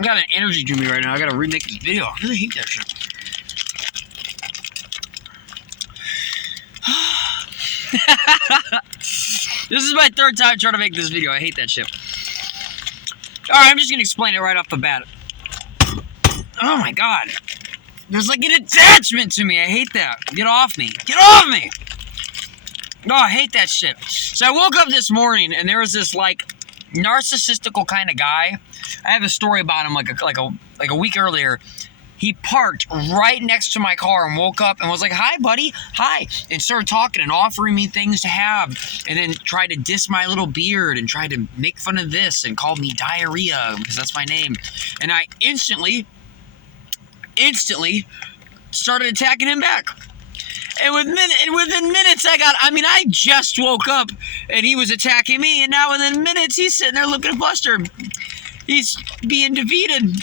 I got an energy to me right now. I gotta remake this video. I really hate that shit. This is my third time trying to make this video. I hate that shit. Alright, I'm just gonna explain it right off the bat. Oh my god. There's like an attachment to me. I hate that. Get off me. Get off me! Oh, I hate that shit. So I woke up this morning and there was this like narcissistical kind of guy. I have a story about him like a week earlier. He parked right next to my car and woke up and was like, "Hi, buddy. Hi." And started talking and offering me things to have. And then tried to diss my little beard and tried to make fun of this and called me Diarrhea because that's my name. And I instantly started attacking him back. And within minutes, I just woke up and he was attacking me. And now within minutes, he's sitting there looking flustered. He's being defeated.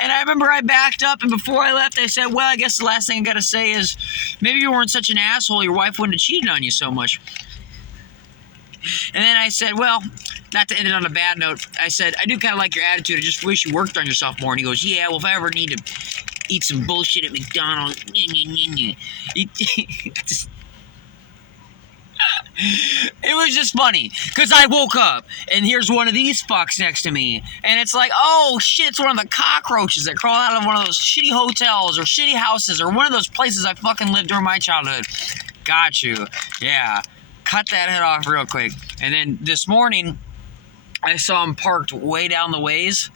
And I remember I backed up, and before I left, I said, well, I guess the last thing I gotta say is, maybe you weren't such an asshole, your wife wouldn't have cheated on you so much. And then I said, well, not to end it on a bad note, I said, I do kind of like your attitude, I just wish you worked on yourself more. And he goes, yeah, well, if I ever need to eat some bullshit at McDonald's, it was just funny, because I woke up, and here's one of these fucks next to me, and it's like, oh shit, it's one of the cockroaches that crawl out of one of those shitty hotels, or shitty houses, or one of those places I fucking lived during my childhood. Got you. Yeah. Cut that head off real quick. And then this morning, I saw him parked way down the ways,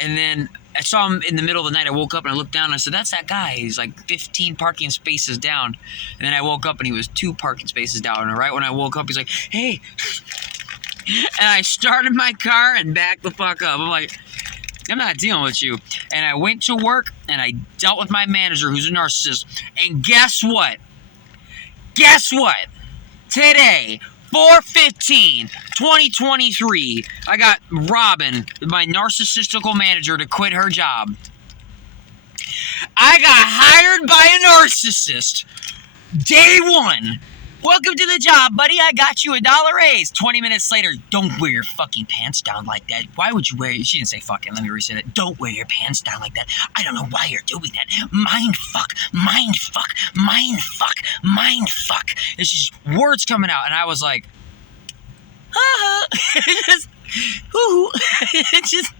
and then I saw him in the middle of the night. I woke up and I looked down and I said, that's that guy. He's like 15 parking spaces down. And then I woke up and he was 2 parking spaces down. And right when I woke up, he's like, hey. And I started my car and backed the fuck up. I'm like, I'm not dealing with you. And I went to work and I dealt with my manager who's a narcissist. And guess what? Guess what? Today, 4/15/2023, I got Robin, my narcissistical manager, to quit her job. I got hired by a narcissist. Day 1. Welcome to the job, buddy. I got you $1 raise. 20 minutes later, don't wear your fucking pants down like that. Why would you wear it? She didn't say fucking. Let me reset it. Don't wear your pants down like that. I don't know why you're doing that. Mind fuck. Mind fuck. Mind fuck. Mind fuck. It's just words coming out. And I was like, it just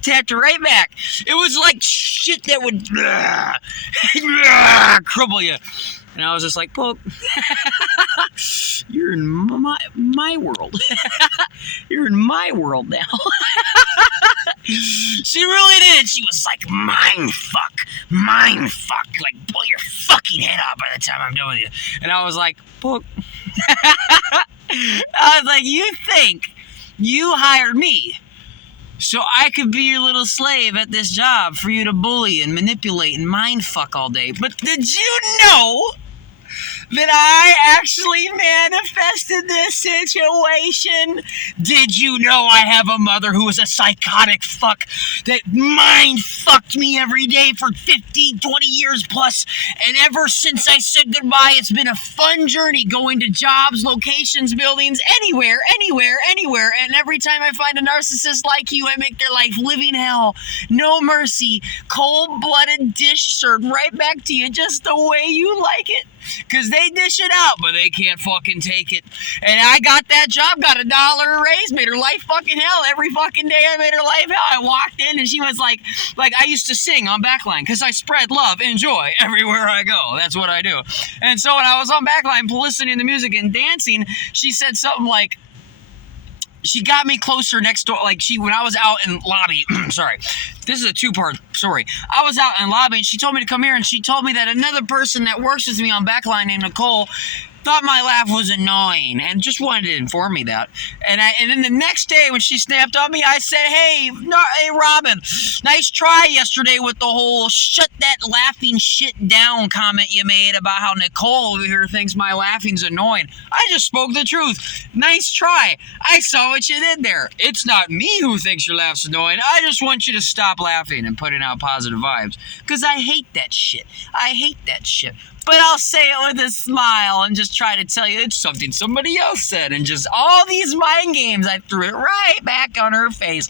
tapped right back. It was like shit that would crumble you. And I was just like, Pope, you're in my world. You're in my world now. She really did. She was like, mind fuck. Like, blow your fucking head off by the time I'm done with you. And I was like, Pope. I was like, you think you hired me so I could be your little slave at this job for you to bully and manipulate and mind fuck all day. But did you know that I actually manifested this situation? Did you know I have a mother who is a psychotic fuck that mind fucked me every day for 15, 20 years plus? And ever since I said goodbye, it's been a fun journey going to jobs, locations, buildings, anywhere. And every time I find a narcissist like you, I make their life living hell. No mercy. Cold-blooded dish served right back to you just the way you like it. Because they dish it out, but they can't fucking take it. And I got that job, got $1 raise, made her life fucking hell. Every fucking day I made her life hell. I walked in and she was like I used to sing on Backline because I spread love and joy everywhere I go. That's what I do. And so when I was on Backline listening to music and dancing, she said something like, she got me closer next door. Like when I was out in lobby, sorry, this is a 2-part story. I was out in lobby and she told me to come here and she told me that another person that works with me on Backline named Nicole thought my laugh was annoying and just wanted to inform me that. And then the next day when she snapped on me, I said, hey Robin, nice try yesterday with the whole shut that laughing shit down comment you made about how Nicole over here thinks my laughing's annoying. I just spoke the truth. Nice try. I saw what you did there. It's not me who thinks your laugh's annoying. I just want you to stop laughing and putting out positive vibes. Because I hate that shit. but I'll say it with a smile and just try to tell you it's something somebody else said. And just all these mind games, I threw it right back on her face.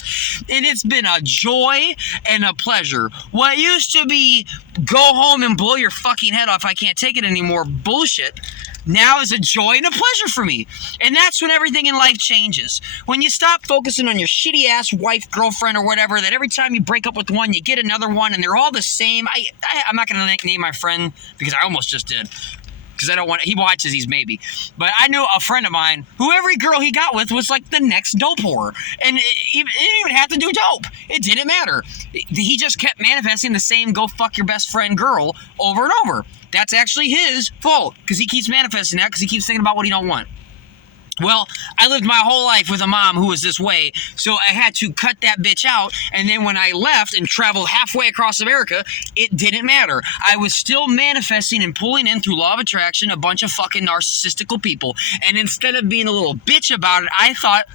And it's been a joy and a pleasure. What used to be go home and blow your fucking head off, I can't take it anymore, bullshit, now is a joy and a pleasure for me. And that's when everything in life changes. When you stop focusing on your shitty ass wife, girlfriend, or whatever, that every time you break up with one, you get another one, and they're all the same. I'm not going to name my friend because I almost just did. Because I don't want, he watches these maybe. But I knew a friend of mine who every girl he got with was like the next dope whore. And it didn't even have to do dope. It didn't matter. He just kept manifesting the same go fuck your best friend girl over and over. That's actually his fault. Because he keeps manifesting that because he keeps thinking about what he don't want. Well, I lived my whole life with a mom who was this way, so I had to cut that bitch out, and then when I left and traveled halfway across America, it didn't matter. I was still manifesting and pulling in through law of attraction a bunch of fucking narcissistical people, and instead of being a little bitch about it, I thought,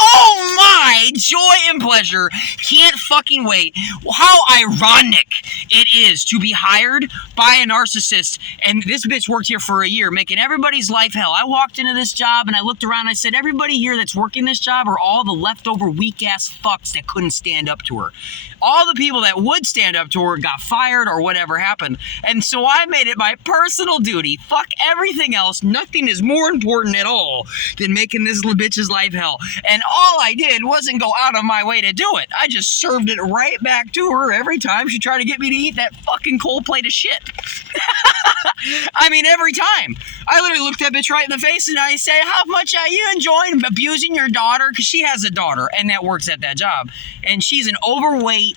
oh my, joy and pleasure, can't fucking wait. How ironic it is to be hired by a narcissist, and this bitch worked here for a year, making everybody's life hell. I walked into this job and I looked around and I said, everybody here that's working this job are all the leftover weak ass fucks that couldn't stand up to her. All the people that would stand up to her got fired or whatever happened. And so I made it my personal duty. Fuck everything else. Nothing is more important at all than making this little bitch's life hell. And all I did wasn't go out of my way to do it. I just served it right back to her every time she tried to get me to eat that fucking cold plate of shit. I mean, every time. I literally looked that bitch right in the face and I say, how much are you enjoying abusing your daughter? Because she has a daughter and that works at that job. And she's an overweight,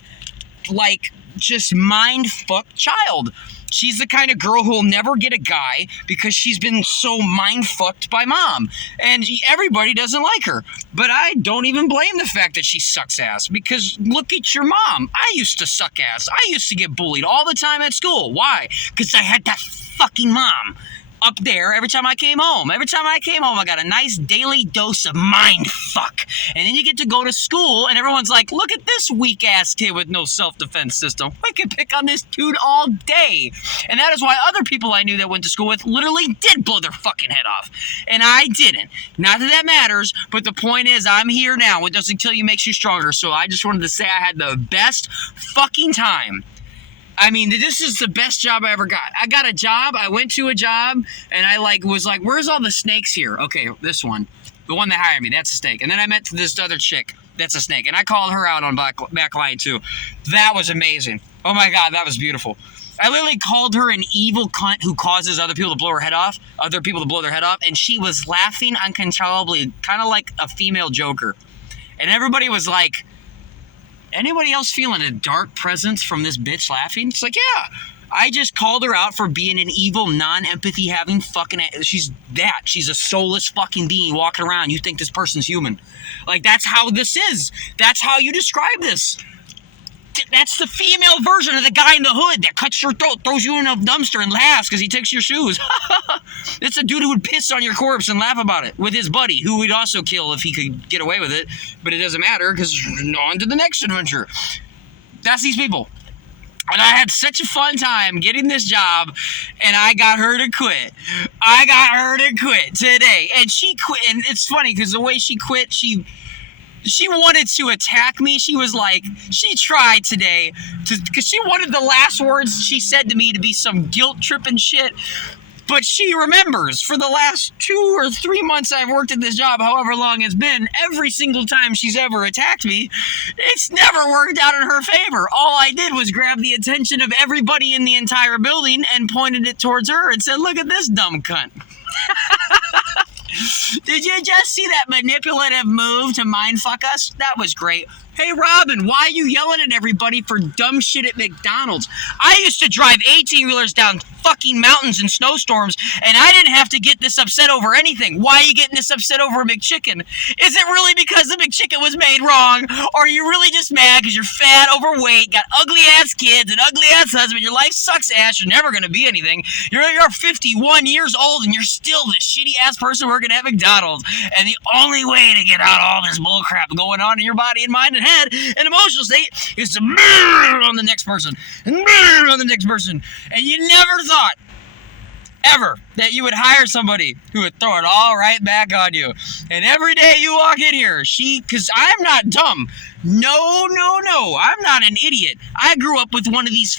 like, just mind-fucked child. She's the kind of girl who'll never get a guy because she's been so mind-fucked by mom. And everybody doesn't like her. But I don't even blame the fact that she sucks ass because look at your mom. I used to suck ass. I used to get bullied all the time at school. Why? Because I had that fucking mom up there every time I came home. Every time I came home, I got a nice daily dose of mind fuck. And then you get to go to school and everyone's like, look at this weak ass kid with no self-defense system. I can pick on this dude all day. And that is why other people I knew that went to school with literally did blow their fucking head off. And I didn't. Not that that matters, but the point is I'm here now. What doesn't kill you makes you stronger. So I just wanted to say I had the best fucking time. I mean, this is the best job I ever got. I got a job, I went to a job, and I was like, where's all the snakes here? Okay, this one. The one that hired me, that's a snake. And then I met this other chick, that's a snake. And I called her out on Backline too. That was amazing. Oh my God, that was beautiful. I literally called her an evil cunt who causes other people to blow their head off, and she was laughing uncontrollably, kind of like a female Joker. And everybody was like, anybody else feeling a dark presence from this bitch laughing? It's like, yeah. I just called her out for being an evil, non-empathy having fucking... She's that. She's a soulless fucking being walking around. You think this person's human. Like, that's how this is. That's how you describe this. That's the female version of the guy in the hood that cuts your throat, throws you in a dumpster and laughs because he takes your shoes. It's a dude who would piss on your corpse and laugh about it with his buddy, who would also kill if he could get away with it. But it doesn't matter because on to the next adventure. That's these people. And I had such a fun time getting this job, and I got her to quit. I got her to quit today. And she quit, and it's funny because the way she quit, she wanted to attack me. She was like, she tried today because she wanted the last words she said to me to be some guilt-tripping shit. But she remembers for the last 2 or 3 months I've worked at this job, however long it's been, every single time she's ever attacked me, it's never worked out in her favor. All I did was grab the attention of everybody in the entire building and pointed it towards her and said, look at this dumb cunt. Did you just see that manipulative move to mindfuck us? That was great. Hey, Robin, why are you yelling at everybody for dumb shit at McDonald's? I used to drive 18-wheelers down fucking mountains in snowstorms, and I didn't have to get this upset over anything. Why are you getting this upset over a McChicken? Is it really because the McChicken was made wrong? Or are you really just mad because you're fat, overweight, got ugly-ass kids, an ugly-ass husband, your life sucks ass, you're never going to be anything, you're 51 years old, and you're still this shitty-ass person working at McDonald's, and the only way to get out all this bullcrap going on in your body and mind and head and emotional state is to murder on the next person and murder on the next person. And you never thought ever that you would hire somebody who would throw it all right back on you. And every day you walk in here, because I'm not dumb. No, I'm not an idiot. I grew up with one of these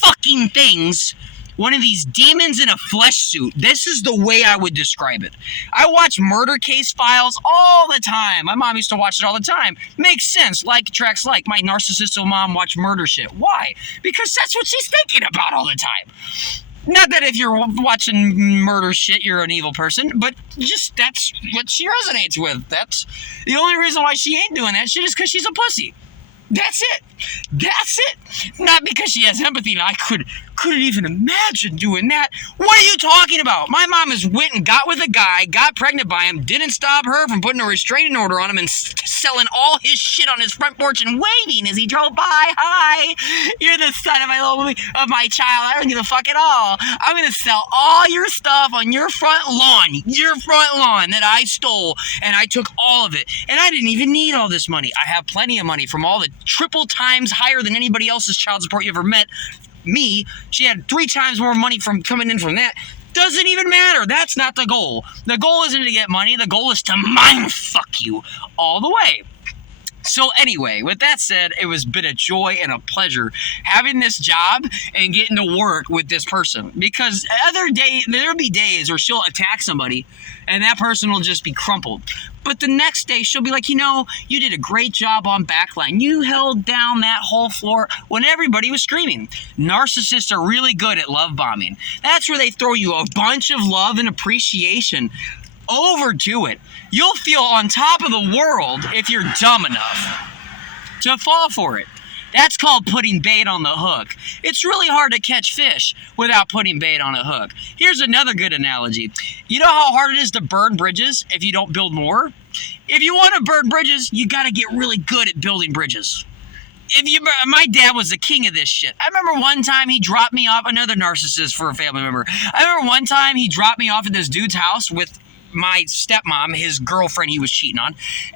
fucking things. One of these demons in a flesh suit. This is the way I would describe it. I watch murder case files all the time. My mom used to watch it all the time. Makes sense. Like attracts like. My narcissistic mom watched murder shit. Why? Because that's what she's thinking about all the time. Not that if you're watching murder shit, you're an evil person, but just that's what she resonates with. That's the only reason why she ain't doing that shit is because she's a pussy. That's it. Not because she has empathy, and I couldn't even imagine doing that. What are you talking about? My mom has went and got with a guy, got pregnant by him, didn't stop her from putting a restraining order on him and selling all his shit on his front porch and waving as he drove by. Hi, you're the son of my child. I don't give a fuck at all. I'm gonna sell all your stuff on your front lawn that I stole, and I took all of it. And I didn't even need all this money. I have plenty of money from all the triple times higher than anybody else's child support you ever met. Me, she had 3 times more money from coming in from that. Doesn't even matter. That's not the goal. The goal isn't to get money. The goal is to mind fuck you all the way. So anyway, with that said, it has been a joy and a pleasure having this job and getting to work with this person. Because there'll be days where she'll attack somebody and that person will just be crumpled. But the next day she'll be like, you did a great job on backline. You held down that whole floor when everybody was screaming. Narcissists are really good at love bombing. That's where they throw you a bunch of love and appreciation. Overdo it. You'll feel on top of the world if you're dumb enough to fall for it. That's called putting bait on the hook. It's really hard to catch fish without putting bait on a hook. Here's another good analogy. You know how hard it is to burn bridges if you don't build more? If you want to burn bridges, you got to get really good at building bridges. My dad was the king of this shit. I remember one time he dropped me off, another narcissist for a family member. I remember one time he dropped me off at this dude's house with my stepmom, his girlfriend he was cheating on,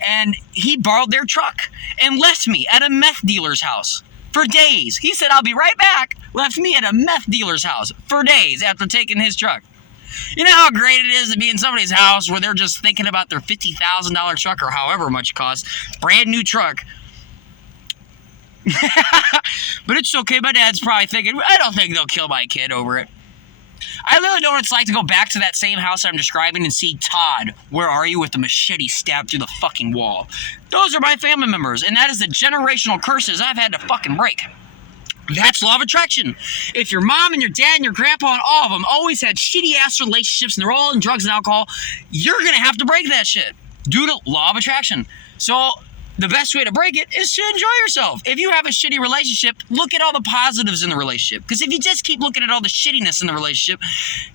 and he borrowed their truck and left me at a meth dealer's house for days. He said, I'll be right back. Left me at a meth dealer's house for days after taking his truck. You know how great it is to be in somebody's house where they're just thinking about their $50,000 truck or however much it costs, brand new truck. But it's okay. My dad's probably thinking, I don't think they'll kill my kid over it. I literally know what it's like to go back to that same house I'm describing and see Todd, where are you, with the machete stabbed through the fucking wall. Those are my family members, and that is the generational curses I've had to fucking break. That's law of attraction. If your mom and your dad and your grandpa and all of them always had shitty-ass relationships and they're all in drugs and alcohol, you're going to have to break that shit due to law of attraction. So the best way to break it is to enjoy yourself. If you have a shitty relationship, look at all the positives in the relationship. Because if you just keep looking at all the shittiness in the relationship,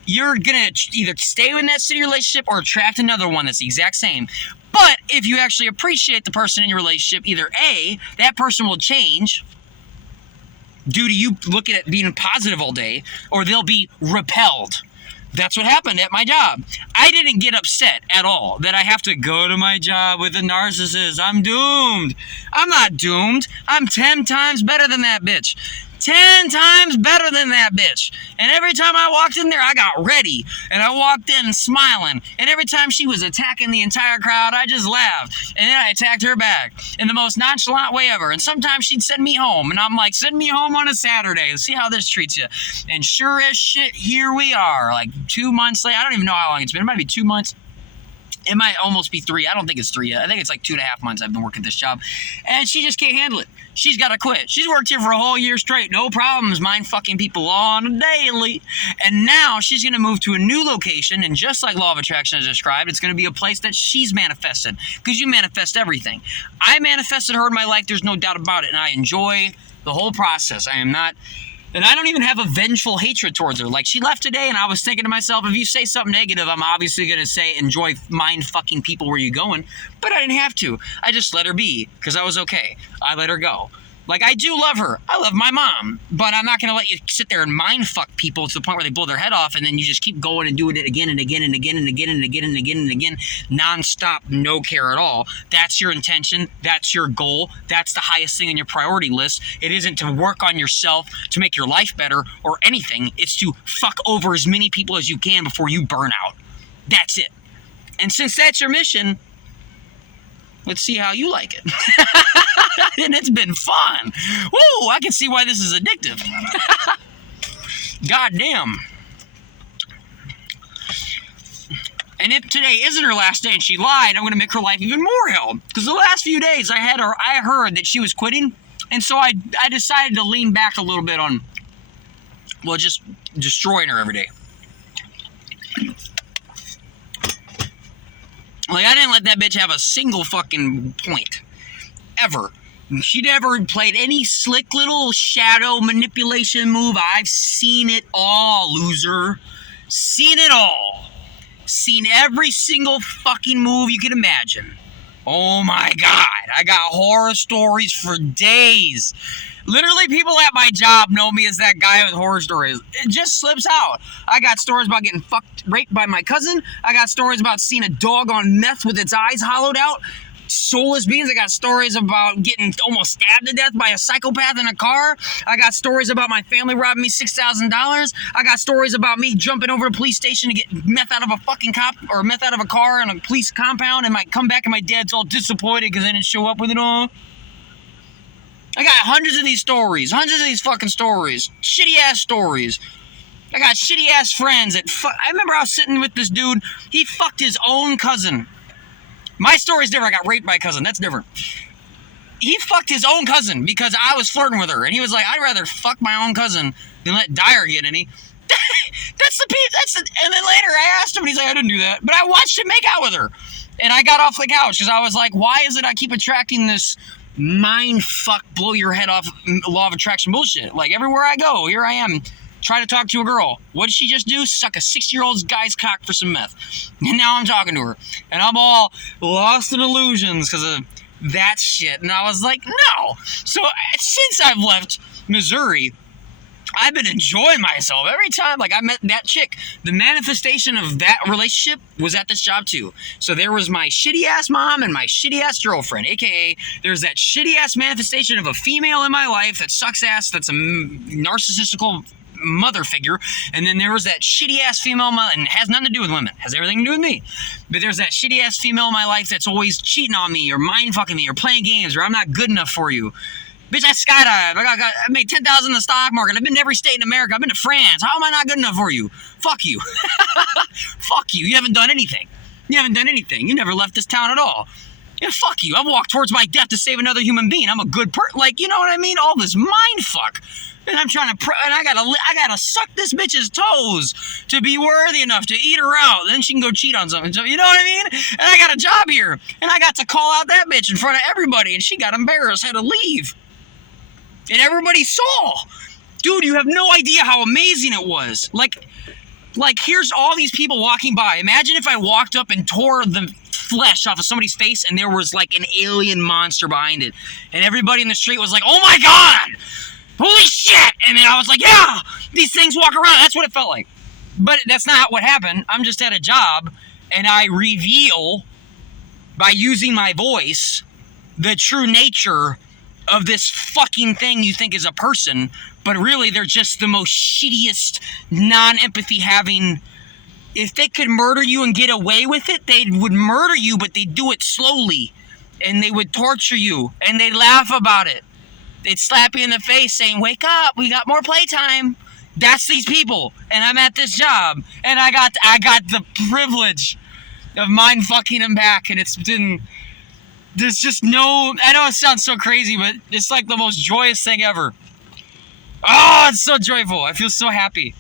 you're going to either stay in that shitty relationship or attract another one that's the exact same. But if you actually appreciate the person in your relationship, either A, that person will change due to you looking at being positive all day, or they'll be repelled. That's what happened at my job. I didn't get upset at all that I have to go to my job with a narcissist. I'm doomed. I'm not doomed. I'm 10 times better than that bitch. 10 times better than that bitch. And every time I walked in there, I got ready. And I walked in smiling. And every time she was attacking the entire crowd, I just laughed. And then I attacked her back in the most nonchalant way ever. And sometimes she'd send me home. And I'm like, send me home on a Saturday and see how this treats you. And sure as shit, here we are. Like 2 months later. I don't even know how long it's been. It might be 2 months. It might almost be 3. I don't think it's 3 yet. I think it's like 2.5 months I've been working this job. And she just can't handle it. She's got to quit. She's worked here for a whole year straight. No problems. Mind fucking people on a daily. And now she's going to move to a new location. And just like Law of Attraction has described, it's going to be a place that she's manifested. Because you manifest everything. I manifested her in my life. There's no doubt about it. And I enjoy the whole process. I am not... And I don't even have a vengeful hatred towards her. Like, she left today, and I was thinking to myself, if you say something negative, I'm obviously going to say, enjoy mind fucking people, where you going? But I didn't have to. I just let her be, because I was okay. I let her go. Like, I do love her. I love my mom. But I'm not going to let you sit there and mind fuck people to the point where they blow their head off and then you just keep going and doing it again and again and again and again and again and again and again. Non-stop, no care at all. That's your intention. That's your goal. That's the highest thing on your priority list. It isn't to work on yourself to make your life better or anything. It's to fuck over as many people as you can before you burn out. That's it. And since that's your mission, let's see how you like it. And it's been fun. Woo, I can see why this is addictive. God damn. And if today isn't her last day and she lied, I'm going to make her life even more hell. Because the last few days I heard that she was quitting. And so I decided to lean back a little bit on, well, just destroying her every day. Like, I didn't let that bitch have a single fucking point. Ever. She never played any slick little shadow manipulation move. I've seen it all, loser. Seen it all. Seen every single fucking move you can imagine. Oh my God. I got horror stories for days. Literally, people at my job know me as that guy with horror stories. It just slips out. I got stories about getting raped by my cousin. I got stories about seeing a dog on meth with its eyes hollowed out. Soulless beings. I got stories about getting almost stabbed to death by a psychopath in a car. I got stories about my family robbing me $6,000. I got stories about me jumping over a police station to get meth out of a fucking cop or meth out of a car in a police compound and might come back and my dad's all disappointed because I didn't show up with it all. I got hundreds of these stories. Hundreds of these fucking stories. Shitty ass stories. I got shitty ass friends that I remember I was sitting with this dude. He fucked his own cousin. My story's different. I got raped by a cousin. That's different. He fucked his own cousin because I was flirting with her. And he was like, I'd rather fuck my own cousin than let Dyer get any. And then later I asked him and he's like, I didn't do that. But I watched him make out with her. And I got off the couch because I was like, why is it I keep attracting this mind fuck, blow your head off law of attraction bullshit? Like, everywhere I go, here I am. Try to talk to a girl. What did she just do? Suck a 6-year-old guy's cock for some meth. And now I'm talking to her. And I'm all lost in illusions because of that shit. And I was like, no. So since I've left Missouri, I've been enjoying myself. Every time, like, I met that chick, the manifestation of that relationship was at this job too. So there was my shitty-ass mom and my shitty-ass girlfriend, a.k.a. there's that shitty-ass manifestation of a female in my life that sucks ass, that's a narcissistical mother figure, and then there was that shitty ass female and it has nothing to do with women, it has everything to do with me, but there's that shitty ass female in my life that's always cheating on me or mind fucking me or playing games or I'm not good enough for you. Bitch, I skydive. I made $10,000 in the stock market. I've been to every state in America. I've been to France. How am I not good enough for you? Fuck you. Fuck you. You haven't done anything. You haven't done anything. You never left this town at all. Yeah, fuck you. I've walked towards my death to save another human being. I'm a good person. Like, you know what I mean? All this mind fuck. And I'm trying to, and I gotta suck this bitch's toes to be worthy enough to eat her out. Then she can go cheat on something. So, you know what I mean? And I got a job here. And I got to call out that bitch in front of everybody. And she got embarrassed, had to leave. And everybody saw. Dude, you have no idea how amazing it was. Like here's all these people walking by. Imagine if I walked up and tore the flesh off of somebody's face and there was like an alien monster behind it. And everybody in the street was like, oh my God! Holy shit! And then I was like, yeah! These things walk around. That's what it felt like. But that's not what happened. I'm just at a job and I reveal, by using my voice, the true nature of this fucking thing you think is a person, but really they're just the most shittiest, non-empathy having. If they could murder you and get away with it, they would murder you, but they'd do it slowly. And they would torture you. And they'd laugh about it. They'd slap you in the face saying, wake up, we got more playtime. That's these people. And I'm at this job. And I got the privilege of mind fucking them back. And it's been, there's just no, I know it sounds so crazy, but it's like the most joyous thing ever. Oh, it's so joyful. I feel so happy.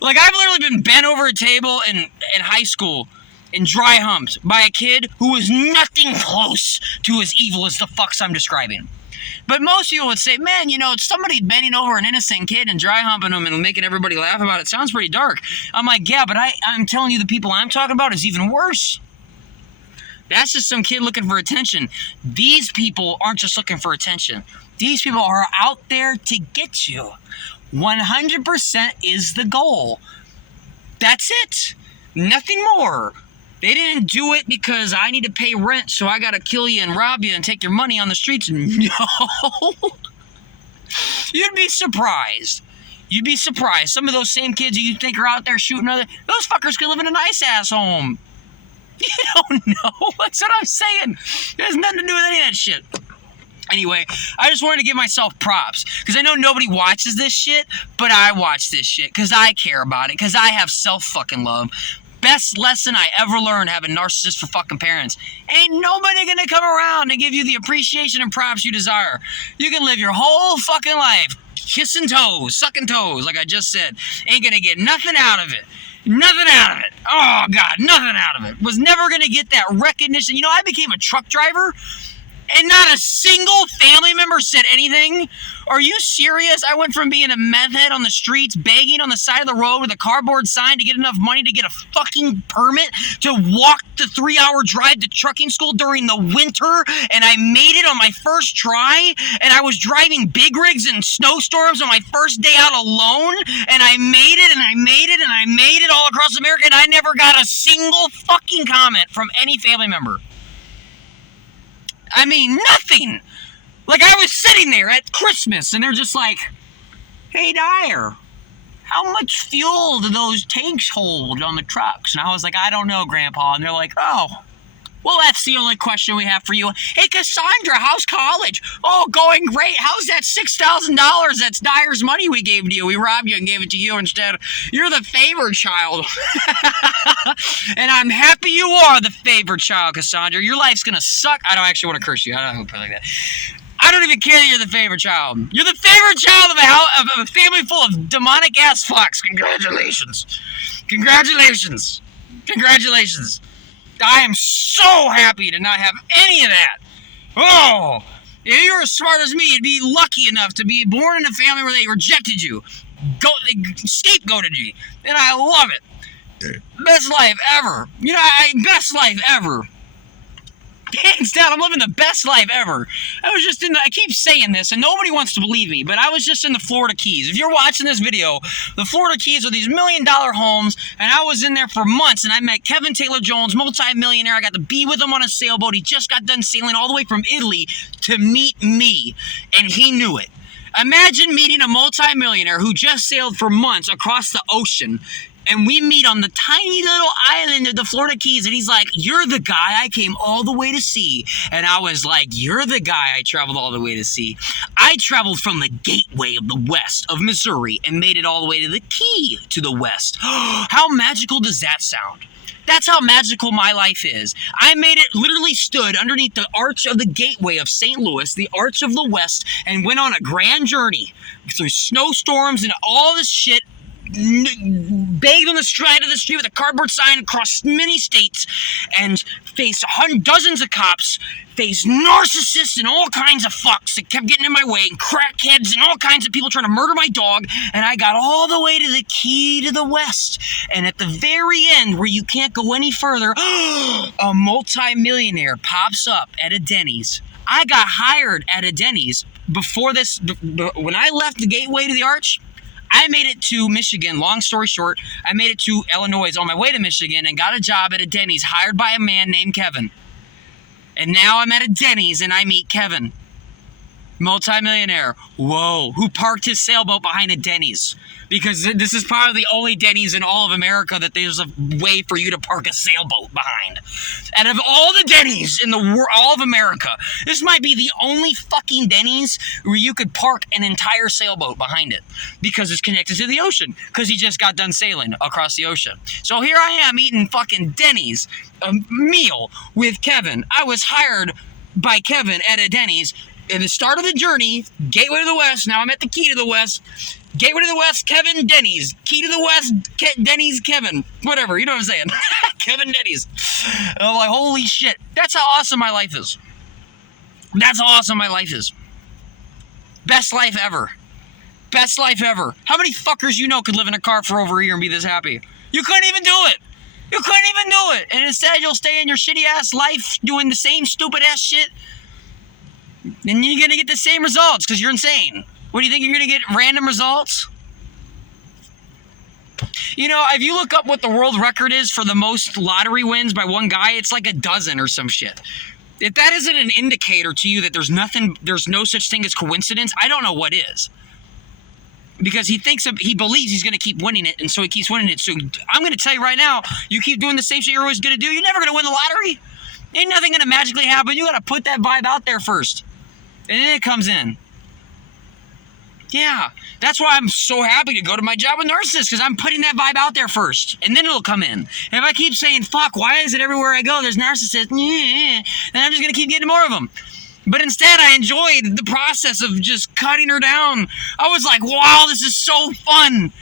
Like, I've literally been bent over a table in high school and dry humped by a kid who was nothing close to as evil as the fucks I'm describing. But most people would say, man, you know, somebody bending over an innocent kid and dry humping him and making everybody laugh about it sounds pretty dark. I'm like, yeah, but I'm telling you, the people I'm talking about is even worse. That's just some kid looking for attention. These people aren't just looking for attention. These people are out there to get you. 100% is the goal. That's it. Nothing more. They didn't do it because I need to pay rent, so I gotta kill you and rob you and take your money on the streets. No. You'd be surprised. You'd be surprised. Some of those same kids you think are out there shooting other, those fuckers could live in a nice ass home. You don't know. That's what I'm saying. It has nothing to do with any of that shit. Anyway, I just wanted to give myself props because I know nobody watches this shit, but I watch this shit because I care about it, because I have self-fucking love. Best lesson I ever learned, having narcissists for fucking parents. Ain't nobody gonna come around and give you the appreciation and props you desire. You can live your whole fucking life kissing toes, sucking toes, like I just said. Ain't gonna get nothing out of it. Nothing out of it. Oh, God, nothing out of it. Was never gonna get that recognition. You know, I became a truck driver, and not a single family member said anything. Are you serious? I went from being a meth head on the streets, begging on the side of the road with a cardboard sign to get enough money to get a fucking permit to walk the 3-hour drive to trucking school during the winter, and I made it on my first try, and I was driving big rigs in snowstorms on my first day out alone, and I made it, and I made it, and I made it all across America, and I never got a single fucking comment from any family member. I mean, nothing. Like, I was sitting there at Christmas, and they're just like, hey, Dyer, how much fuel do those tanks hold on the trucks? And I was like, I don't know, Grandpa. And they're like, oh, well, that's the only question we have for you. Hey, Cassandra, how's college? Oh, going great. How's that $6,000? That's Dyer's money we gave to you. We robbed you and gave it to you instead. You're the favored child. And I'm happy you are the favored child, Cassandra. Your life's going to suck. I don't actually want to curse you. I don't put it like that. I don't even care that you're the favorite child. You're the favorite child of a family full of demonic ass fucks. Congratulations. Congratulations. Congratulations. I am so happy to not have any of that. Oh, if you're as smart as me, you'd be lucky enough to be born in a family where they rejected you. They scapegoated you. And I love it. Best life ever. You know, best life ever. Hands down, I'm living the best life ever. I keep saying this, and nobody wants to believe me, but I was just in the Florida Keys. If you're watching this video, the Florida Keys are these $1 million homes, and I was in there for months, and I met Kevin Taylor Jones, multi-millionaire. I got to be with him on a sailboat. He just got done sailing all the way from Italy to meet me, and he knew it. Imagine meeting a multi-millionaire who just sailed for months across the ocean, and we meet on the tiny little island of the Florida Keys, and he's like, you're the guy I came all the way to see. And I was like, you're the guy I traveled all the way to see. I traveled from the gateway of the west of Missouri and made it all the way to the key to the west. How magical does that sound? That's how magical my life is. I made it, literally stood underneath the arch of the gateway of St. Louis, the arch of the west, and went on a grand journey through snowstorms and all this shit, begged on the side of the street with a cardboard sign across many states, and faced dozens of cops, faced narcissists and all kinds of fucks that kept getting in my way, and crackheads and all kinds of people trying to murder my dog, and I got all the way to the key to the west, and at the very end, where you can't go any further, a multi-millionaire pops up at a Denny's. I got hired at a Denny's before this. When I left the gateway to the arch, I made it to Michigan. Long story short, I made it to Illinois on my way to Michigan and got a job at a Denny's hired by a man named Kevin. And now I'm at a Denny's and I meet Kevin. Multi-millionaire. Whoa. Who parked his sailboat behind a Denny's. Because this is probably the only Denny's in all of America that there's a way for you to park a sailboat behind. And of all the Denny's in the world, all of America, this might be the only fucking Denny's where you could park an entire sailboat behind it. Because it's connected to the ocean. Because he just got done sailing across the ocean. So here I am eating fucking Denny's, a meal with Kevin. I was hired by Kevin at a Denny's. At the start of the journey, gateway to the west, now I'm at the key to the west. Gateway to the west, Kevin, Denny's. Key to the west, Denny's, Kevin. Whatever, you know what I'm saying. Kevin, Denny's. I'm like, holy shit. That's how awesome my life is. That's how awesome my life is. Best life ever. Best life ever. How many fuckers you know could live in a car for over a year and be this happy? You couldn't even do it. You couldn't even do it. And instead, you'll stay in your shitty ass life doing the same stupid ass shit. And you're going to get the same results because you're insane. What do you think? You're going to get random results? You know, if you look up what the world record is for the most lottery wins by one guy, it's like a dozen or some shit. If that isn't an indicator to you that there's no such thing as coincidence, I don't know what is. Because he believes he's going to keep winning it, and so he keeps winning it. So I'm going to tell you right now, you keep doing the same shit you're always going to do, you're never going to win the lottery. Ain't nothing going to magically happen. You got to put that vibe out there first. And then it comes in. Yeah, that's why I'm so happy to go to my job with Narcissist, because I'm putting that vibe out there first, and then it'll come in. And if I keep saying, fuck, why is it everywhere I go, there's Narcissists, then I'm just going to keep getting more of them. But instead, I enjoyed the process of just cutting her down. I was like, wow, this is so fun.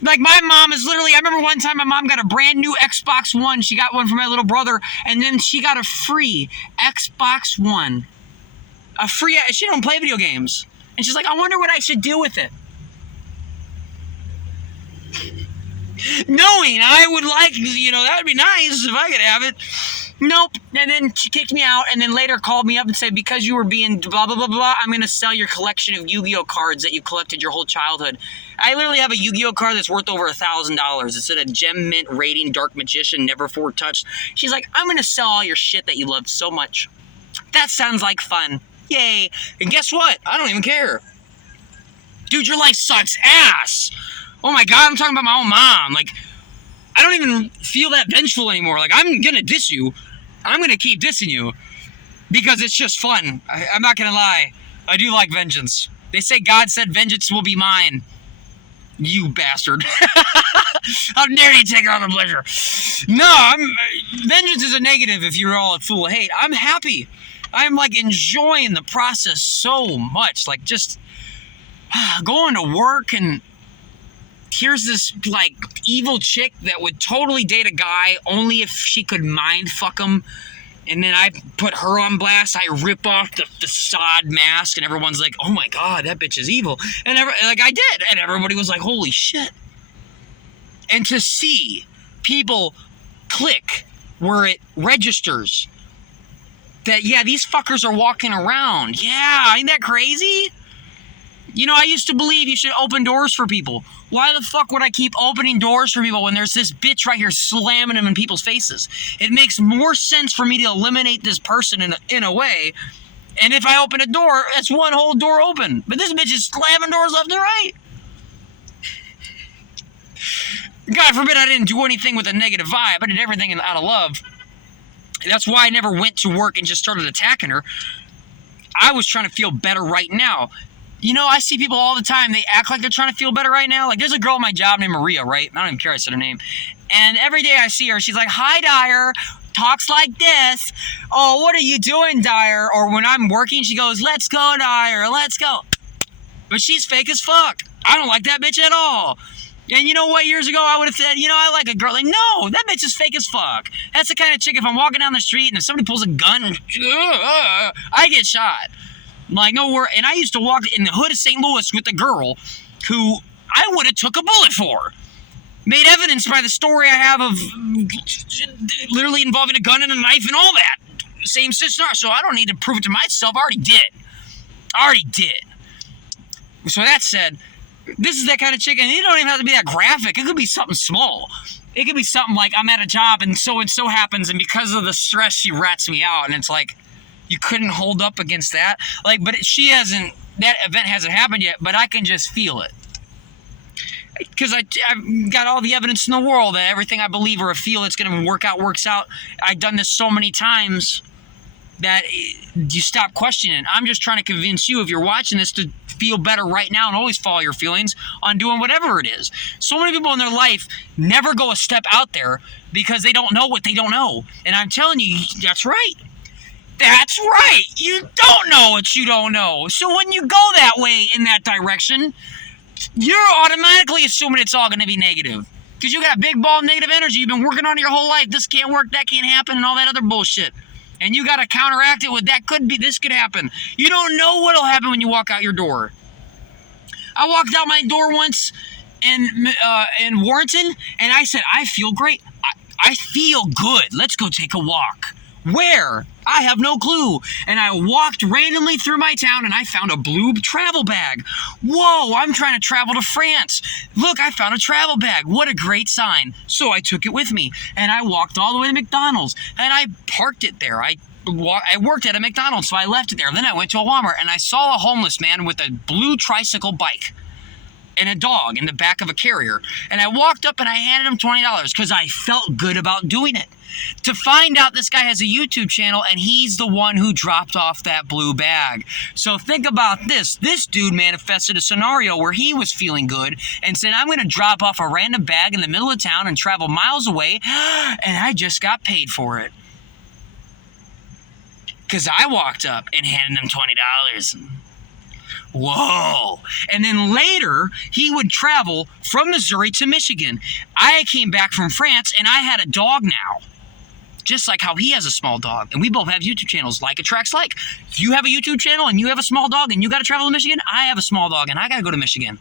Like, my mom is literally, I remember one time my mom got a brand new Xbox One. She got one for my little brother, and then she got a free Xbox One. She don't play video games. And she's like, I wonder what I should do with it. Knowing I would like, that would be nice if I could have it. Nope. And then she kicked me out and then later called me up and said, because you were being blah, blah, blah, blah, I'm going to sell your collection of Yu-Gi-Oh cards that you collected your whole childhood. I literally have a Yu-Gi-Oh card that's worth over $1,000. It's at a Gem Mint rating, Dark Magician, never before touched. She's like, I'm going to sell all your shit that you loved so much. That sounds like fun. Yay. And guess what? I don't even care. Dude, your life sucks ass. Oh my God, I'm talking about my own mom. Like, I don't even feel that vengeful anymore. Like, I'm going to diss you. I'm going to keep dissing you because it's just fun. I'm not going to lie. I do like vengeance. They say God said vengeance will be mine. You bastard. How dare you take on the pleasure? No, vengeance is a negative if you're all full of hate. I'm happy. I'm like enjoying the process so much. Like just going to work and here's this like evil chick that would totally date a guy only if she could mind fuck him. And then I put her on blast. I rip off the facade mask and everyone's like, oh my God, that bitch is evil. And I did. And everybody was like, holy shit. And to see people click where it registers that, yeah, these fuckers are walking around. Yeah, ain't that crazy? I used to believe you should open doors for people. Why the fuck would I keep opening doors for people when there's this bitch right here slamming them in people's faces? It makes more sense for me to eliminate this person in a way. And if I open a door, that's one whole door open. But this bitch is slamming doors left and right. God forbid I didn't do anything with a negative vibe. I did everything out of love. That's why I never went to work and just started attacking her. I was trying to feel better right now. I see people all the time, they act like they're trying to feel better right now. Like, there's a girl at my job named Maria, right? I don't even care I said her name. And every day I see her, she's like, hi, Dyer. Talks like this. Oh, what are you doing, Dyer? Or when I'm working, she goes, let's go, Dyer, let's go. But she's fake as fuck. I don't like that bitch at all. And you know what? Years ago, I would have said, I like a girl. Like, no, that bitch is fake as fuck. That's the kind of chick, if I'm walking down the street and if somebody pulls a gun, I get shot. Like, nowhere. And I used to walk in the hood of St. Louis with a girl who I would have took a bullet for. Made evidence by the story I have of literally involving a gun and a knife and all that. Same sister. So I don't need to prove it to myself. I already did. So that said, this is that kind of chick, and it don't even have to be that graphic. It could be something small. It could be something like, I'm at a job and so happens, and because of the stress, she rats me out. And it's like, you couldn't hold up against that. Like, but that event hasn't happened yet, but I can just feel it. Because I've got all the evidence in the world that everything I believe or feel it's going to work out, works out. I've done this so many times that you stop questioning. I'm just trying to convince you, if you're watching this, to feel better right now and always follow your feelings on doing whatever it is. So many people in their life never go a step out there because they don't know what they don't know. And I'm telling you, that's right. That's right. You don't know what you don't know. So when you go that way in that direction, you're automatically assuming it's all going to be negative. Because you got a big ball of negative energy. You've been working on it your whole life. This can't work, that can't happen, and all that other bullshit. And you got to counteract it with that could be, this could happen. You don't know what'll happen when you walk out your door. I walked out my door once in Warrenton, and I said, I feel great. I feel good. Let's go take a walk. Where? I have no clue. And I walked randomly through my town and I found a blue travel bag. Whoa, I'm trying to travel to France. Look, I found a travel bag. What a great sign. So I took it with me and I walked all the way to McDonald's and I parked it there. I worked at a McDonald's, so I left it there. Then I went to a Walmart and I saw a homeless man with a blue tricycle bike and a dog in the back of a carrier. And I walked up and I handed him $20 because I felt good about doing it. To find out this guy has a YouTube channel and he's the one who dropped off that blue bag. So think about this. This dude manifested a scenario where he was feeling good and said, I'm going to drop off a random bag in the middle of town and travel miles away, and I just got paid for it. Because I walked up and handed him $20. Whoa. And then later, he would travel from Missouri to Michigan. I came back from France and I had a dog now. Just like how he has a small dog. And we both have YouTube channels, Like Attracts Like. You have a YouTube channel and you have a small dog and you got to travel to Michigan. I have a small dog and I got to go to Michigan.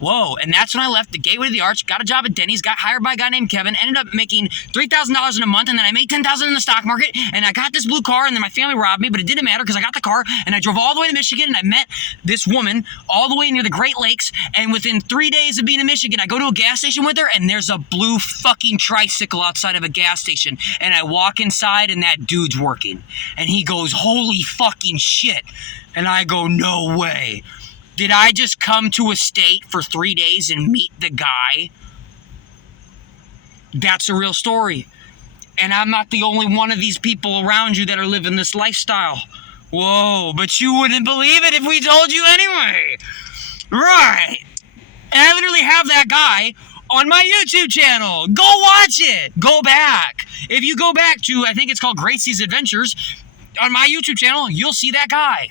Whoa. And that's when I left the Gateway to the Arch, got a job at Denny's, got hired by a guy named Kevin, ended up making $3,000 in a month, and then I made $10,000 in the stock market, and I got this blue car, and then my family robbed me, but it didn't matter because I got the car, and I drove all the way to Michigan, and I met this woman all the way near the Great Lakes, and within 3 days of being in Michigan, I go to a gas station with her, and there's a blue fucking tricycle outside of a gas station, and I walk inside, and that dude's working, and he goes, holy fucking shit, and I go, no way. Did I just come to a state for 3 days and meet the guy? That's a real story. And I'm not the only one of these people around you that are living this lifestyle. Whoa, but you wouldn't believe it if we told you anyway. Right. And I literally have that guy on my YouTube channel. Go watch it. Go back. If you go back to, I think it's called Gracie's Adventures, on my YouTube channel, you'll see that guy.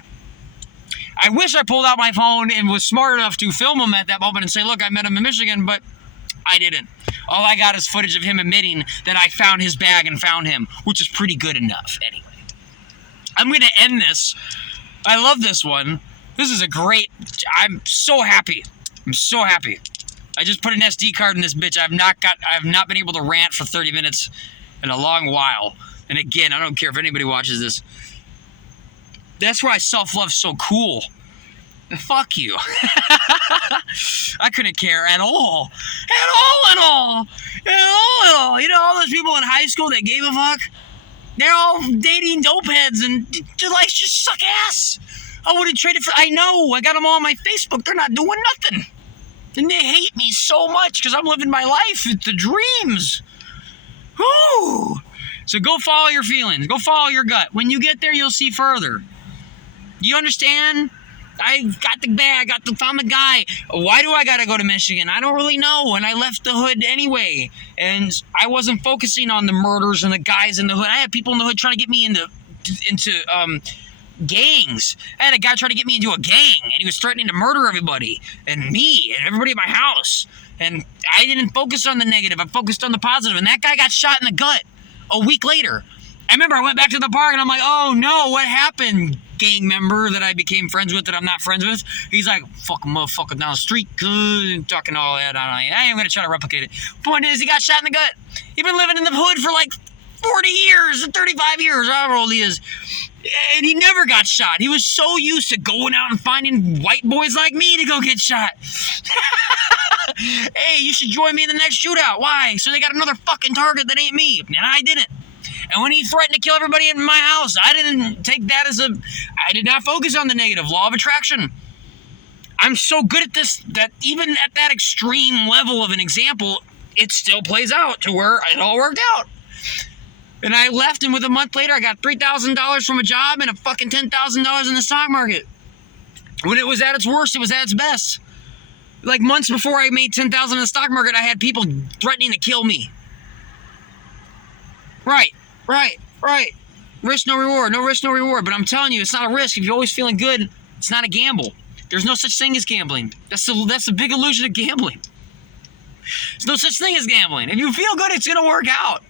I wish I pulled out my phone and was smart enough to film him at that moment and say, look, I met him in Michigan, but I didn't. All I got is footage of him admitting that I found his bag and found him, which is pretty good enough anyway. I'm going to end this. I love this one. This is a great, I'm so happy. I'm so happy. I just put an SD card in this bitch. I have not been able to rant for 30 minutes in a long while. And again, I don't care if anybody watches this. That's why self-love's so cool. Fuck you. I couldn't care at all. At all. You know, all those people in high school that gave a fuck? They're all dating dopeheads and their lives just suck ass. I would have traded for... I know. I got them all on my Facebook. They're not doing nothing. And they hate me so much because I'm living my life. It's the dreams. Woo! So go follow your feelings. Go follow your gut. When you get there, you'll see further. You understand? I got the bag, found the guy. Why do I gotta go to Michigan? I don't really know. And I left the hood anyway. And I wasn't focusing on the murders and the guys in the hood. I had people in the hood trying to get me into gangs. I had a guy try to get me into a gang, and he was threatening to murder everybody, and me, and everybody at my house. And I didn't focus on the negative. I focused on the positive. And that guy got shot in the gut a week later. I remember I went back to the park, and I'm like, oh no, what happened? Gang member that I became friends with that I'm not friends with. He's like, fuck a motherfucker down the street, good, talking all that. I ain't gonna try to replicate it. Point is, he got shot in the gut. He's been living in the hood for like 40 years, 35 years, however old he is. And he never got shot. He was so used to going out and finding white boys like me to go get shot. Hey, you should join me in the next shootout. Why? So they got another fucking target that ain't me. And I didn't. And when he threatened to kill everybody in my house, I didn't take that as I did not focus on the negative. Law of attraction. I'm so good at this that even at that extreme level of an example, it still plays out to where it all worked out. And I left, and with a month later, I got $3,000 from a job and a fucking $10,000 in the stock market. When it was at its worst, it was at its best. Like months before I made $10,000 in the stock market, I had people threatening to kill me. Right. Risk, no reward. No risk, no reward. But I'm telling you, it's not a risk. If you're always feeling good, it's not a gamble. There's no such thing as gambling. That's the big illusion of gambling. There's no such thing as gambling. If you feel good, it's going to work out.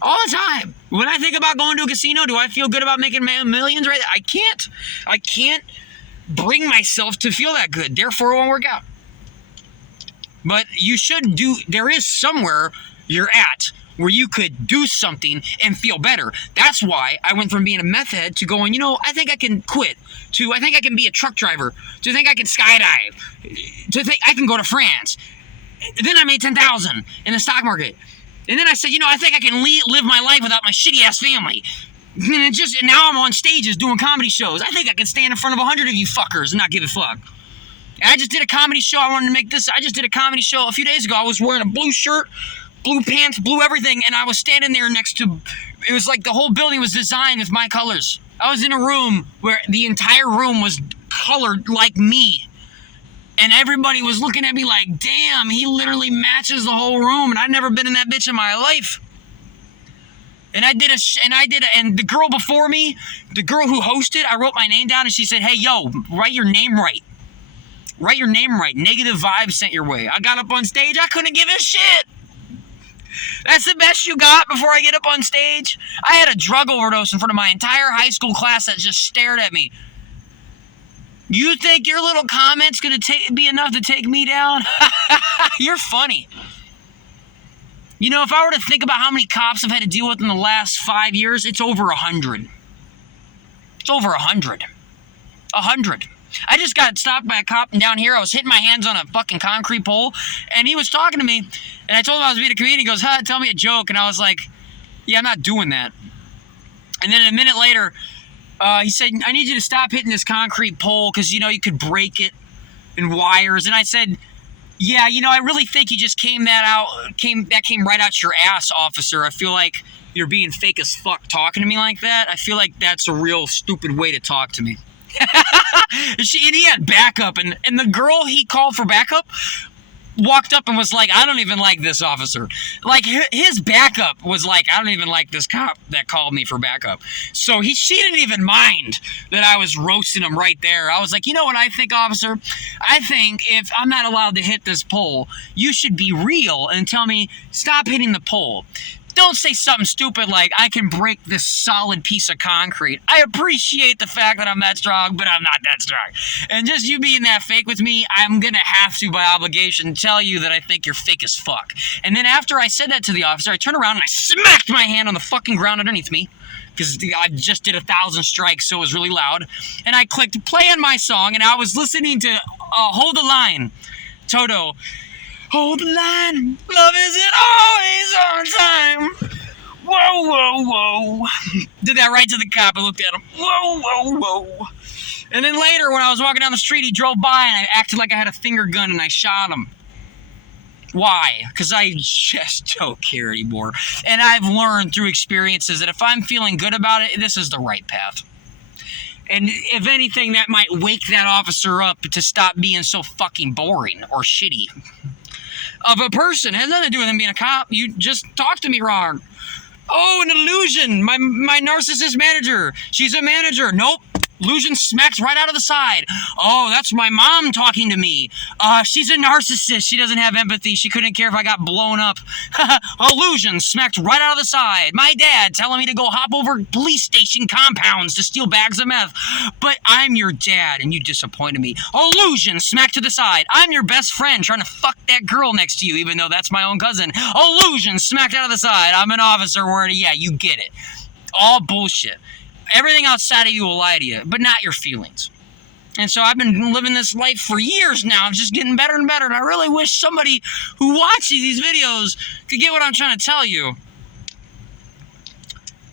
All the time. When I think about going to a casino, do I feel good about making millions? Right? I can't bring myself to feel that good. Therefore, it won't work out. But you should do. There is somewhere you're at where you could do something and feel better. That's why I went from being a meth head to going, I think I can quit, to I think I can be a truck driver, to I think I can skydive, to think I can go to France. Then I made $10,000 in the stock market. And then I said, I think I can live my life without my shitty ass family. And now I'm on stages doing comedy shows. I think I can stand in front of 100 of you fuckers and not give a fuck. And I just did a comedy show. I just did a comedy show a few days ago. I was wearing a blue shirt, blue pants, blue everything, and I was standing there next to, it was like the whole building was designed with my colors. I was in a room where the entire room was colored like me. And everybody was looking at me like, damn, he literally matches the whole room, and I'd never been in that bitch in my life. And and the girl before me, the girl who hosted, I wrote my name down, and she said, hey, yo, write your name right. Write your name right. Negative vibes sent your way. I got up on stage. I couldn't give a shit. That's the best you got before I get up on stage? I had a drug overdose in front of my entire high school class that just stared at me. You think your little comment's going to be enough to take me down? You're funny. If I were to think about how many cops I've had to deal with in the last 5 years, it's over 100. It's over 100. 100. I just got stopped by a cop down here. I was hitting my hands on a fucking concrete pole, and he was talking to me, and I told him I was being a comedian. He goes, tell me a joke, and I was like, yeah, I'm not doing that. And then a minute later, he said, I need you to stop hitting this concrete pole because, you could break it and wires. And I said, yeah, I really think you just came right out your ass, officer. I feel like you're being fake as fuck talking to me like that. I feel like that's a real stupid way to talk to me. And he had backup, and the girl he called for backup walked up and was like, I don't even like this officer. Like, his backup was like, I don't even like this cop that called me for backup. So she didn't even mind that I was roasting him right there. I was like, you know what I think, officer? I think if I'm not allowed to hit this pole, you should be real and tell me, stop hitting the pole. Don't say something stupid like, I can break this solid piece of concrete. I appreciate the fact that I'm that strong, but I'm not that strong. And just you being that fake with me, I'm going to have to, by obligation, tell you that I think you're fake as fuck. And then after I said that to the officer, I turned around and I smacked my hand on the fucking ground underneath me, because I just did 1,000 strikes, so it was really loud. And I clicked play on my song, and I was listening to Hold the Line, Toto. Hold the line, love isn't always on time. Whoa, whoa, whoa. Did that right to the cop. I looked at him. Whoa, whoa, whoa. And then later, when I was walking down the street, he drove by and I acted like I had a finger gun and I shot him. Why? Because I just don't care anymore. And I've learned through experiences that if I'm feeling good about it, this is the right path. And if anything, that might wake that officer up to stop being so fucking boring or shitty. Of a person. It has nothing to do with him being a cop. You just talked to me wrong. Oh, an illusion. My narcissist manager. She's a manager. Nope. Illusion smacked right out of the side. Oh, that's my mom talking to me. She's a narcissist. She doesn't have empathy. She couldn't care if I got blown up. Illusion smacked right out of the side. My dad telling me to go hop over police station compounds to steal bags of meth. But I'm your dad and you disappointed me. Illusion smacked to the side. I'm your best friend trying to fuck that girl next to you, even though that's my own cousin. Illusion smacked out of the side. I'm an officer wearing yeah, you get it. All bullshit. Everything outside of you will lie to you, but not your feelings. And so I've been living this life for years now. I'm just getting better and better. And I really wish somebody who watches these videos could get what I'm trying to tell you.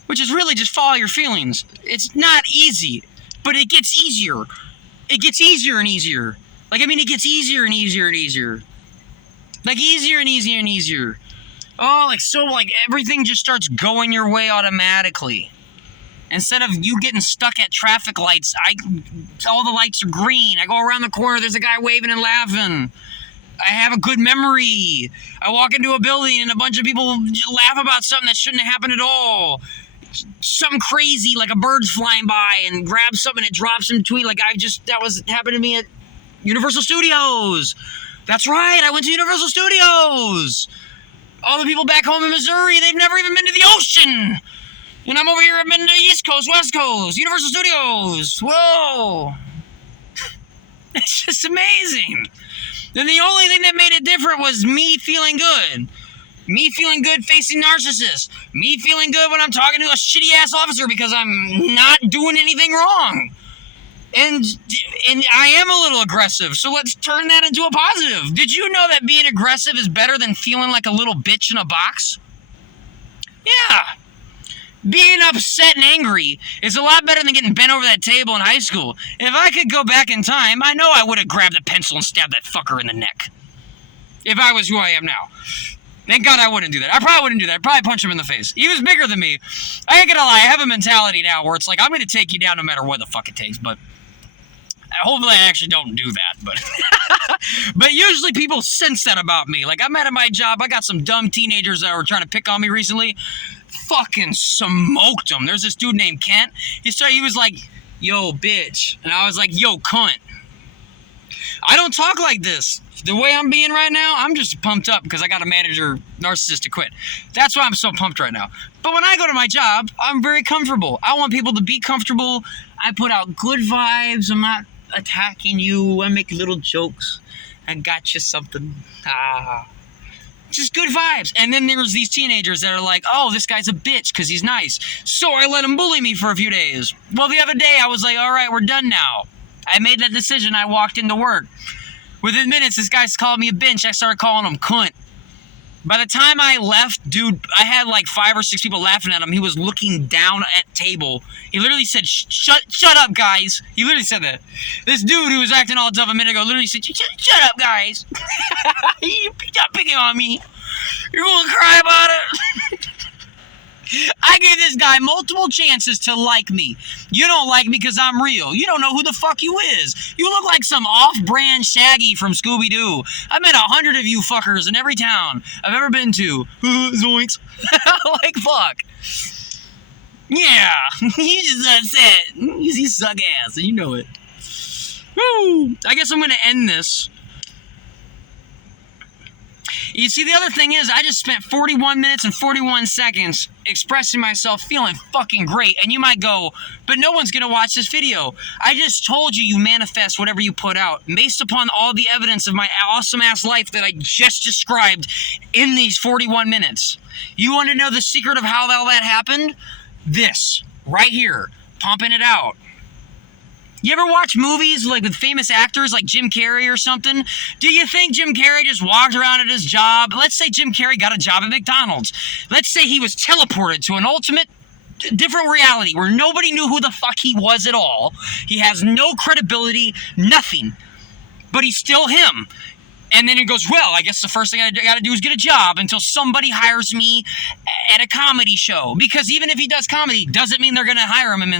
Which is really just follow your feelings. It's not easy, but it gets easier. It gets easier and easier. It gets easier and easier and easier. Easier and easier and easier. Oh, everything just starts going your way automatically. Instead of you getting stuck at traffic lights, all the lights are green. I go around the corner, there's a guy waving and laughing. I have a good memory. I walk into a building and a bunch of people laugh about something that shouldn't have happened at all. Something crazy, like a bird's flying by and grabs something and it drops in between. That was happened to me at Universal Studios. That's right, I went to Universal Studios. All the people back home in Missouri, they've never even been to the ocean. And I'm over here, I've been to East Coast, West Coast, Universal Studios. Whoa. It's just amazing. And the only thing that made it different was me feeling good. Me feeling good facing narcissists. Me feeling good when I'm talking to a shitty ass officer because I'm not doing anything wrong. And I am a little aggressive, so let's turn that into a positive. Did you know that being aggressive is better than feeling like a little bitch in a box? Yeah. Being upset and angry is a lot better than getting bent over that table in high school. If I could go back in time, I know I would have grabbed a pencil and stabbed that fucker in the neck. If I was who I am now. Thank God I wouldn't do that. I probably wouldn't do that. I'd probably punch him in the face. He was bigger than me. I ain't gonna lie, I have a mentality now where it's like, I'm gonna take you down no matter what the fuck it takes, but hopefully I actually don't do that, but but usually people sense that about me. Like, I'm at my job, I got some dumb teenagers that were trying to pick on me recently. Fucking smoked them. There's this dude named Kent. He was like, yo, bitch. And I was like, yo, cunt. I don't talk like this. The way I'm being right now, I'm just pumped up because I got a manager narcissist to quit. That's why I'm so pumped right now. But when I go to my job, I'm very comfortable. I want people to be comfortable. I put out good vibes. I'm not attacking you. I make little jokes. I got you something. Just good vibes. And then there's these teenagers that are like, oh, this guy's a bitch because he's nice. So I let him bully me for a few days. Well, the other day I was like, all right, we're done now. I made that decision. I walked into work. Within minutes, this guy's called me a bitch. I started calling him cunt. By the time I left, dude, I had like 5 or 6 people laughing at him. He was looking down at table. He literally said, shut up, guys. He literally said that. This dude who was acting all tough a minute ago literally said, shut up, guys. You stop picking on me. You're going to cry about it. I gave this guy multiple chances to like me. You don't like me because I'm real. You don't know who the fuck you is. You look like some off-brand Shaggy from Scooby-Doo. I met 100 of you fuckers in every town I've ever been to. Zoinks. Like, fuck. Yeah. You just upset. You suck ass, and you know it. Woo. I guess I'm going to end this. You see, the other thing is, I just spent 41 minutes and 41 seconds expressing myself, feeling fucking great. And you might go, but no one's going to watch this video. I just told you manifest whatever you put out based upon all the evidence of my awesome-ass life that I just described in these 41 minutes. You want to know the secret of how all that happened? This, right here, pumping it out. You ever watch movies like with famous actors like Jim Carrey or something? Do you think Jim Carrey just walked around at his job? Let's say Jim Carrey got a job at McDonald's. Let's say he was teleported to an ultimate different reality where nobody knew who the fuck he was at all. He has no credibility, nothing. But he's still him. And then he goes, well, I guess the first thing I got to do is get a job until somebody hires me at a comedy show. Because even if he does comedy, doesn't mean they're going to hire him.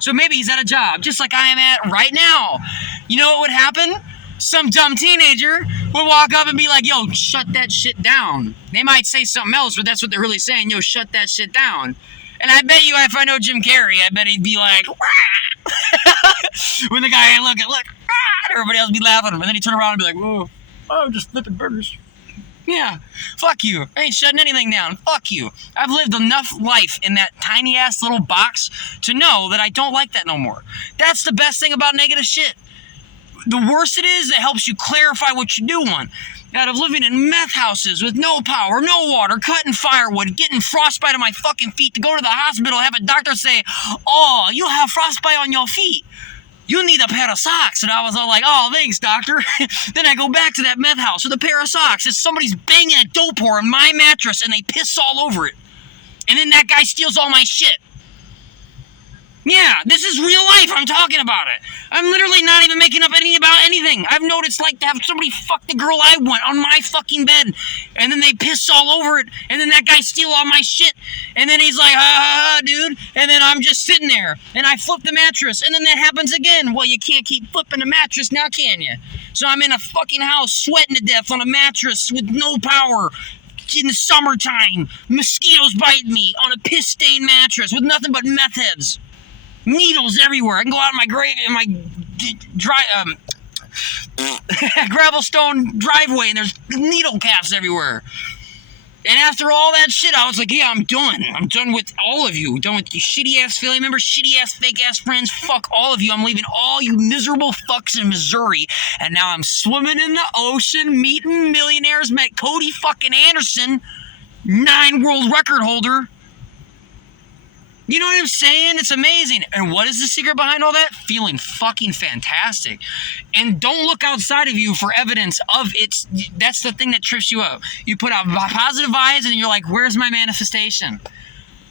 So maybe he's at a job, just like I am at right now. You know what would happen? Some dumb teenager would walk up and be like, yo, shut that shit down. They might say something else, but that's what they're really saying. Yo, shut that shit down. And I bet you if I know Jim Carrey, I bet he'd be like, when the guy, look, and everybody else would be laughing at him. And then he'd turn around and be like, whoa. Oh, I'm just flipping burgers. Yeah, fuck you. I ain't shutting anything down. Fuck you. I've lived enough life in that tiny-ass little box to know that I don't like that no more. That's the best thing about negative shit. The worse it is, it helps you clarify what you do want. Out of living in meth houses with no power, no water, cutting firewood, getting frostbite on my fucking feet to go to the hospital, have a doctor say, oh, you have frostbite on your feet. You need a pair of socks. And I was all like, oh, thanks, doctor. Then I go back to that meth house with a pair of socks. As somebody's banging a dope whore on my mattress and they piss all over it. And then that guy steals all my shit. Yeah, this is real life. I'm talking about it. I'm literally not even making up about anything. I've known it's like to have somebody fuck the girl I want on my fucking bed. And then they piss all over it. And then that guy steal all my shit. And then he's like, dude. And then I'm just sitting there. And I flip the mattress. And then that happens again. Well, you can't keep flipping the mattress now, can you? So I'm in a fucking house sweating to death on a mattress with no power. In the summertime. Mosquitoes biting me on a piss-stained mattress with nothing but meth heads. Needles everywhere. I can go out in my gravel stone driveway and there's needle caps everywhere. And after all that shit, I was like, yeah, I'm done. I'm done with all of you. Done with you shitty-ass family members, shitty-ass, fake-ass friends. Fuck all of you. I'm leaving all you miserable fucks in Missouri. And now I'm swimming in the ocean, meeting millionaires. Met Cody fucking Anderson. 9 world record holder. You know what I'm saying? It's amazing. And what is the secret behind all that? Feeling fucking fantastic. And don't look outside of you for evidence of it. That's the thing that trips you up. You put out positive vibes and you're like, where's my manifestation?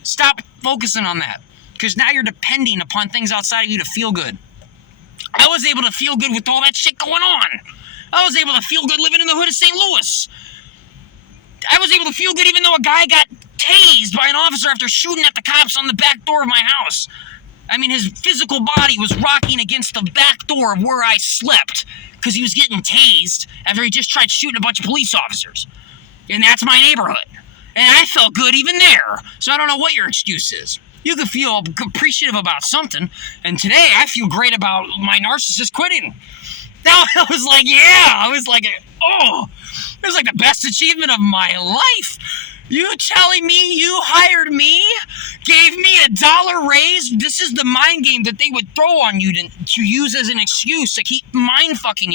Stop focusing on that. Because now you're depending upon things outside of you to feel good. I was able to feel good with all that shit going on. I was able to feel good living in the hood of St. Louis. I was able to feel good even though a guy got tased by an officer after shooting at the cops on the back door of my house. I mean, his physical body was rocking against the back door of where I slept because he was getting tased after he just tried shooting a bunch of police officers. And that's my neighborhood. And I felt good even there. So I don't know what your excuse is. You can feel appreciative about something. And today I feel great about my narcissist quitting. Now I was like, yeah. I was like, oh. It was like the best achievement of my life. You telling me you hired me, gave me $1 raise? This is the mind game that they would throw on you to use as an excuse to keep mind fucking you.